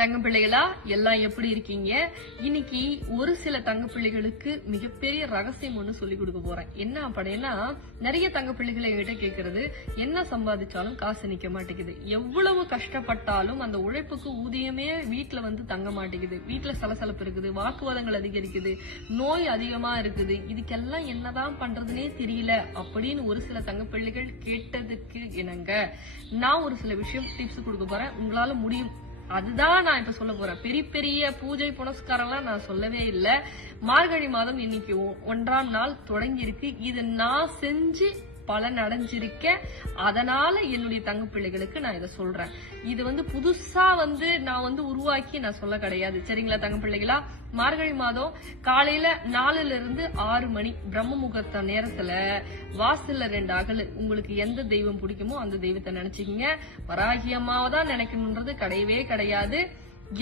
தங்க பிள்ளைகளா எல்லாம் எப்படி இருக்கீங்க? இன்னைக்கு ஒரு சில தங்க பிள்ளைகளுக்கு மிகப்பெரிய ரகசியம் ஒண்ணு சொல்லி கொடுக்க போறேன். என்ன அப்படின்னா, நிறைய தங்க பிள்ளைகளை என்கிட்ட கேக்குறது, என்ன சம்பாதிச்சாலும் காசு நிக்க மாட்டேங்குது, எவ்வளவு கஷ்டப்பட்டாலும் அந்த உழைப்புக்கு ஊதியமே வீட்டுல தங்க மாட்டேங்குது, வீட்டுல சலசலப்பு இருக்குது, வாக்குவாதங்கள் அதிகரிக்குது, நோய் அதிகமா இருக்குது, இதுக்கெல்லாம் என்னதான் பண்றதுன்னே தெரியல அப்படின்னு ஒரு சில தங்க பிள்ளைகள் கேட்டதுக்கு இணங்க நான் ஒரு சில விஷயம் டிப்ஸ் கொடுக்க போறேன். உங்களால முடியும், அதுதான் நான் இப்ப சொல்ல போறேன். பெரிய பெரிய பூஜை புனஸ்காரம்லாம் நான் சொல்லவே இல்லை. மார்கழி மாதம் இன்னைக்கு 1ஆம் நாள் தொடங்கி இருக்கு. இது நான் செஞ்சு பலன் அடைஞ்சிருக்க, அதனால என்னுடைய தங்க பிள்ளைகளுக்கு நான் இதை சொல்றேன். இது புதுசா நான் உருவாக்கி நான் சொல்ல கிடையாது. சரிங்களா தங்க பிள்ளைகளா? மார்கழி மாதம் காலையில 4ல இருந்து 6 மணி பிரம்ம முகூர்த்த நேரத்துல வாசல்ல 2 அகலு, உங்களுக்கு எந்த தெய்வம் பிடிக்குமோ அந்த தெய்வத்தை நினைச்சுக்கீங்க. வராகி அம்மாவை தான் நினைக்கணும்ன்றது கிடையவே கிடையாது.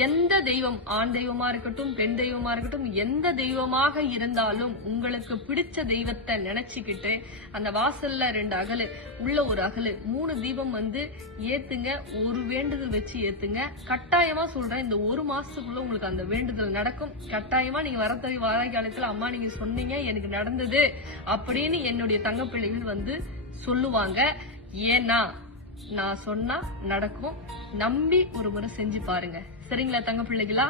எந்த தெய்வம், ஆண் தெய்வமா இருக்கட்டும், பெண் தெய்வமா இருக்கட்டும், எந்த தெய்வமாக இருந்தாலும் உங்களுக்கு பிடிச்ச தெய்வத்தை நினைச்சுக்கிட்டு அந்த வாசல்ல 2 அகலு, உள்ள ஒரு அகலு, 3 தீபம் ஏத்துங்க. ஒரு வேண்டுதல் வச்சு ஏத்துங்க. கட்டாயமா சொல்றேன், இந்த 1 மாசத்துக்குள்ள உங்களுக்கு அந்த வேண்டுதல் நடக்கும். கட்டாயமா நீங்க வாராகி காலத்துல அம்மா நீங்க சொன்னீங்க எனக்கு நடந்தது அப்படின்னு என்னுடைய தங்க பிள்ளைகள் சொல்லுவாங்க. ஏன்னா நான் சொன்னா நடக்கும். நம்பி ஒரு முறை செஞ்சு பாருங்க. சரிங்களா தங்க பிள்ளைகளா?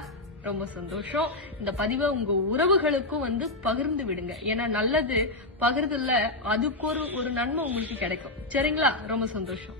ரொம்ப சந்தோஷம். இந்த பதிவை உங்க உறவுகளுக்கும் பகிர்ந்து விடுங்க. ஏன்னா நல்லது பகிர்ந்துல அதுக்கு ஒரு நன்மை உங்களுக்கு கிடைக்கும். சரிங்களா? ரொம்ப சந்தோஷம்.